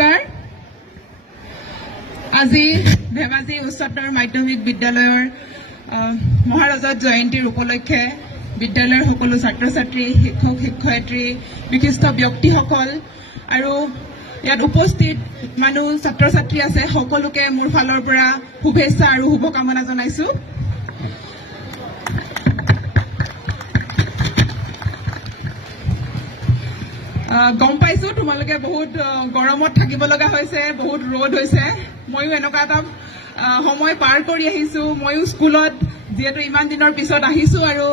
নমস্কাৰ আজি ধেমাজি উচ্চতৰ মাধ্যমিক বিদ্যালয়ৰ মহাৰাজত জয়ন্তীৰ উপলক্ষে বিদ্যালয়ৰ সকলো ছাত্ৰ ছাত্ৰী শিক্ষক শিক্ষয়িত্ৰী বিশিষ্ট ব্যক্তিসকল আৰু ইয়াত উপস্থিত মানুহ ছাত্ৰ ছাত্ৰী আছে সকলোকে মোৰ ফালৰ পৰা শুভেচ্ছা আৰু শুভকামনা জনাইছো গম পাইছো তোমালোকে বহুত গৰমত থাকিব লগা হৈছে বহুত ৰ'দ হৈছে ময়ো এনেকুৱা এটা সময় পাৰ কৰি আহিছো ময়ো স্কুলত যেহেতু ইমান দিনৰ পিছত আহিছো আৰু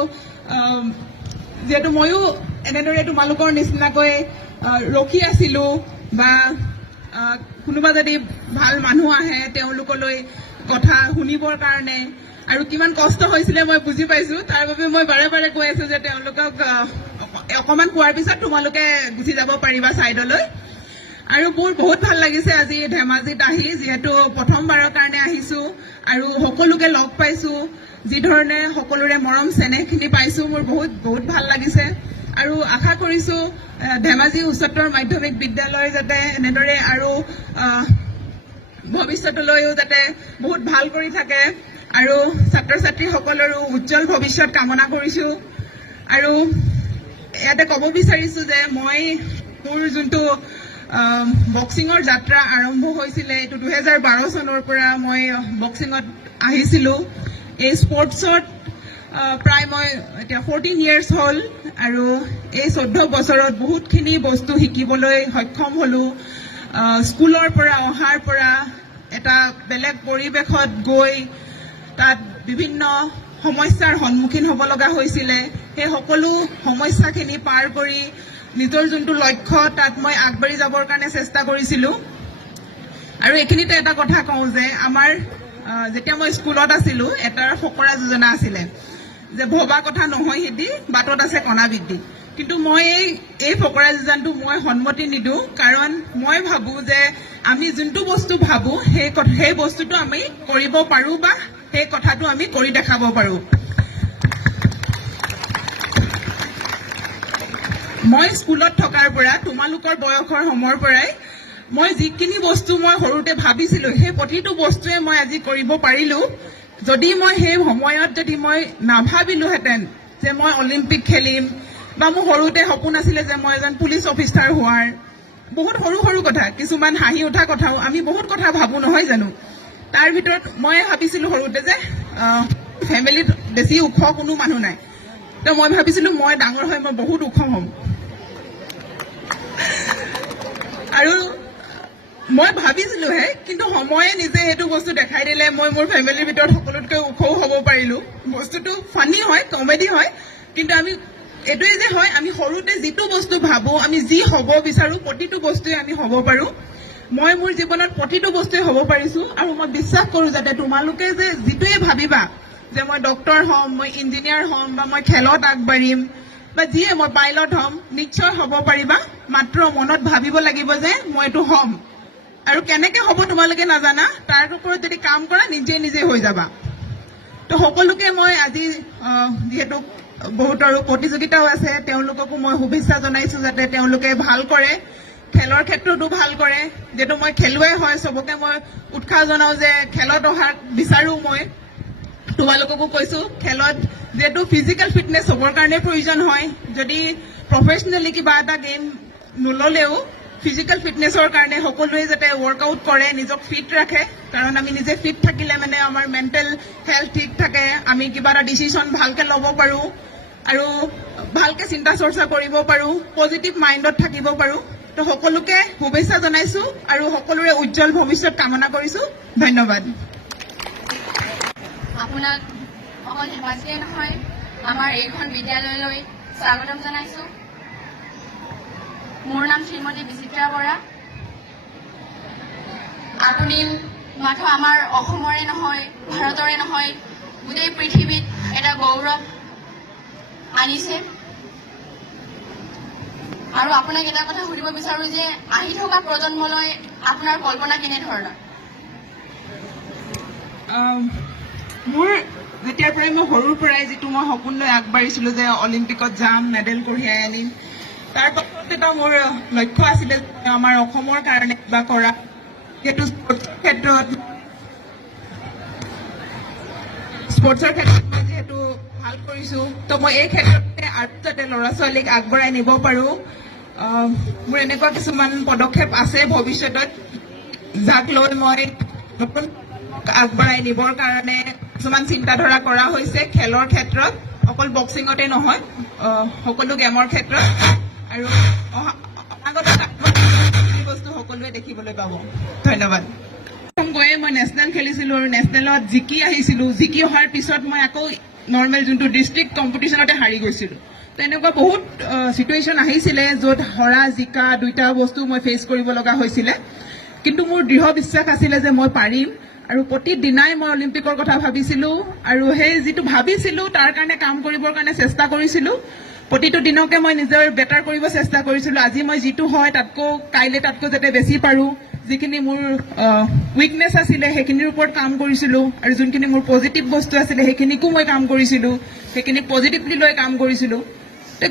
যেহেতু ময়ো এনেদৰে তোমালোকৰ নিচিনাকৈ ৰখি আছিলো বা কোনোবা যদি ভাল মানুহ আহে তেওঁলোকলৈ কথা শুনিবৰ কাৰণে আৰু কিমান কষ্ট হৈছিলে মই বুজি পাইছো তাৰ বাবে মই বাৰে বাৰে কৈ আছো যে তেওঁলোকক অকমান কোৱাৰ পিছত তোমালোকে গুচি যাব পাৰিবা সাইডলৈ আৰু মোৰ বহুত ভাল লাগিছে আজি ধেমাজিত আহি যেহেতু প্ৰথমবাৰৰ কাৰণে আহিছো আৰু সকলোকে লগ পাইছো যি ধৰণে সকলোৰে মৰম চেনেহখিনি পাইছো মোৰ বহুত বহুত ভাল লাগিছে আৰু আশা কৰিছো ধেমাজি উচ্চতৰ মাধ্যমিক বিদ্যালয় যাতে এনেদৰে আৰু ভৱিষ্যতলৈও যাতে বহুত ভাল কৰি থাকে আৰু ছাত্ৰ ছাত্ৰীসকলৰো উজ্জ্বল ভৱিষ্যত কামনা কৰিছো আৰু ইয়াতে ক'ব বিচাৰিছো যে মই মোৰ যোনটো বক্সিঙৰ যাত্ৰা আৰম্ভ হৈছিলে এইটো 2012 চনৰ পৰা মই বক্সিঙত আহিছিলো এই স্পৰ্টছত প্ৰায় মই এতিয়া 14 ইয়াৰ্ছ হ'ল আৰু এই 14 বছৰত বহুতখিনি বস্তু শিকিবলৈ সক্ষম হলো স্কুলৰ পৰা অহাৰ পৰা এটা বেলেগ পৰিৱেশত গৈ তাত বিভিন্ন সমস্যাৰ সন্মুখীন হ'ব লগা হৈছিলে সেই সকলো সমস্যাখিনি পাৰ কৰি নিজৰ যোনটো লক্ষ্য তাত মই আগবাঢ়ি যাবৰ কাৰণে চেষ্টা কৰিছিলো আৰু এইখিনিতে এটা কথা কওঁ যে আমাৰ যেতিয়া মই স্কুলত আছিলো এটাৰ ফকৰা যোজনা আছিলে যে ভবা কথা নহয় সিদ্ধি বাটত আছে কণা বৃদ্ধি কিন্তু মই এই ফকৰা যোজনাটো মই সন্মতি নিদিওঁ কাৰণ মই ভাবো যে আমি যোনটো বস্তু ভাবো সেই বস্তুটো আমি কৰিব পাৰো বা সেই কথাটো আমি কৰি দেখাব পাৰো মই স্কুলত থকাৰ পৰা তোমালোকৰ বয়সৰ সময়ৰ পৰাই মই যিখিনি বস্তু মই সৰুতে ভাবিছিলো সেই প্ৰতিটো বস্তুৱে মই আজি কৰিব পাৰিলো যদি মই সেই সময়ত যদি মই নাভাবিলোহেঁতেন যে মই অলিম্পিক খেলিম বা মোৰ সৰুতে সপোন আছিলে যে মই এজন পুলিচ অফিচাৰ হোৱাৰ বহুত সৰু সৰু কথা কিছুমান হাঁহি উঠা কথাও আমি বহুত কথা ভাবো নহয় জানো তাৰ ভিতৰত মই ভাবিছিলো সৰুতে যে ফেমিলিত বেছি ওখ কোনো মানুহ নাই তো মই ভাবিছিলো মই ডাঙৰ হৈ মই বহুত ওখ হ'ম আৰু মই ভাবিছিলোহে কিন্তু সময়ে নিজে সেইটো বস্তু দেখাই দিলে মই মোৰ ফেমিলিৰ ভিতৰত সকলোতকৈ ওখও হ'ব পাৰিলো বস্তুটো ফানি হয় কমেডি হয় কিন্তু আমি এইটোৱে যে হয় আমি সৰুতে যিটো বস্তু ভাবো আমি যি হ'ব বিচাৰো প্ৰতিটো বস্তুৱে আমি হ'ব পাৰো মই মোৰ জীৱনত প্ৰতিটো বস্তুৱে হ'ব পাৰিছো আৰু মই বিশ্বাস কৰো যাতে তোমালোকে যে যিটোৱে ভাবিবা যে মই ডক্টৰ হ'ম মই ইঞ্জিনিয়াৰ হ'ম বা মই খেলত আগবাঢ়িম বা যিয়ে মই পাইলট হ'ম নিশ্চয় হ'ব পাৰিবা মাত্ৰ মনত ভাবিব লাগিব যে মই এইটো হ'ম আৰু কেনেকৈ হ'ব তোমালোকে নাজানা তাৰ ওপৰত যদি কাম কৰা নিজে নিজে হৈ যাবা তো সকলোকে মই আজি যিহেতু বহুত আৰু প্ৰতিযোগিতাও আছে তেওঁলোককো মই শুভেচ্ছা জনাইছো যাতে তেওঁলোকে ভাল কৰে খেলৰ ক্ষেত্ৰতো ভাল কৰে যেটো মই খেলুৱৈ হয় সবকে মই উৎসাহ জনাও যে খেলত অহাৰ বিচাৰো মই তোমালোককো কৈছো খেলত যেটো ফিজিক্যাল ফিটনেস হবৰ কাৰণে প্ৰয়োজন হয় যদি প্ৰফেশনালি কিবা এটা গেম নললেও ফিজিক্যাল ফিটনেসৰ কাৰণে সকলোৱে যাতে ওয়াৰ্কআউট কৰে নিজক ফিট ৰাখে কাৰণ আমি নিজে ফিট থাকিলে মানে আমাৰ মেন্টাল হেলথ ঠিক থাকে আমি কিবা এটা ডিসিশন ভালকে ল'ব পাৰো আৰু ভালকে চিন্তা চৰ্চা কৰিব পাৰো পজিটিভ মাইন্ডত থাকিব পাৰো তো সকলোকে শুভেচ্ছা জনাইছো আৰু সকলোৰে উজ্জ্বল ভৱিষ্যত কামনা কৰিছো ধন্যবাদ আপোনাক অকল ধেমাজিয়ে নহয় আমাৰ এইখন বিদ্যালয়লৈ স্বাগতম জনাইছো মোৰ নাম শ্ৰীমতী বিচিত্ৰা বৰা আপুনি মাথো আমাৰ অসমৰে নহয় ভাৰতৰে নহয় গোটেই পৃথিৱীত এটা গৌৰৱ আনিছে আৰু আপোনাক এটা কথা সুধিব বিচাৰো যে আহি থকা প্ৰজন্মলৈ আপোনাৰ কল্পনা কেনে ধৰণৰ মোৰ যেতিয়াৰ পৰাই মই সৰুৰ পৰাই যিটো মই সপোন লৈ আগবাঢ়িছিলো যে অলিম্পিকত যাম মেডেল কঢ়িয়াই আনিম তাৰ পাছত এটা মোৰ লক্ষ্য আছিলে আমাৰ অসমৰ কাৰণে কিবা কৰা, যিহেতু স্পৰ্টছৰ ক্ষেত্ৰত মই যিহেতু ভাল কৰিছো, তো মই এই ক্ষেত্ৰতে আৰু যাতে ল'ৰা ছোৱালীক আগবঢ়াই নিব পাৰো, মোৰ এনেকুৱা কিছুমান পদক্ষেপ আছে ভৱিষ্যতত, যাক লৈ মই নতুন আগবঢ়াই নিবৰ কাৰণে কিছুমান চিন্তাধাৰা কৰা হৈছে খেলৰ ক্ষেত্ৰত, অকল বক্সিঙতে নহয়, সকলো গেমৰ ক্ষেত্ৰত। আৰু অনাগত বস্তু সকলোৱে দেখিবলৈ পাব। ধন্যবাদ। গৈয়ে মই নেশ্যনেল খেলিছিলো আৰু নেশ্যনেলত জিকি আহিছিলো। জিকি অহাৰ পিছত মই আকৌ নৰ্মেল যোনটো ডিষ্ট্ৰিক্ট কম্পিটিশ্যনতে হাৰি গৈছিলো। তো এনেকুৱা বহুত চিটুৱেশ্যন আহিছিলে য'ত হৰা জিকা দুইটা বস্তু মই ফেচ কৰিব লগা হৈছিলে, কিন্তু মোৰ দৃঢ় বিশ্বাস আছিলে যে মই পাৰিম। আৰু প্ৰতিদিনাই মই অলিম্পিকৰ কথা ভাবিছিলো আৰু সেই যিটো ভাবিছিলো তাৰ কাৰণে কাম কৰিবৰ কাৰণে চেষ্টা কৰিছিলো। প্ৰতিটো দিনকে মই নিজৰ বেটাৰ কৰিব চেষ্টা কৰিছিলো। আজি মই যিটো হয় তাতকৈ কাইলৈ তাতকৈ যাতে বেছি পাৰোঁ, যিখিনি মোৰ উইকনেছ আছিলে সেইখিনিৰ ওপৰত কাম কৰিছিলো, আৰু যোনখিনি মোৰ পজিটিভ বস্তু আছিলে সেইখিনিকো মই কাম কৰিছিলো, সেইখিনিক পজিটিভলি লৈ কাম কৰিছিলো।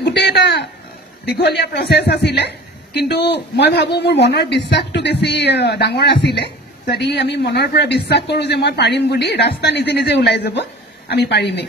গোটেই এটা দীঘলীয়া প্ৰচেছ আছিলে, কিন্তু মই ভাবোঁ মোৰ মনৰ বিশ্বাসটো বেছি ডাঙৰ আছিলে। যদি আমি মনৰ পৰা বিশ্বাস কৰোঁ যে মই পাৰিম বুলি, ৰাস্তা নিজে নিজে ওলাই যাব, আমি পাৰিমেই।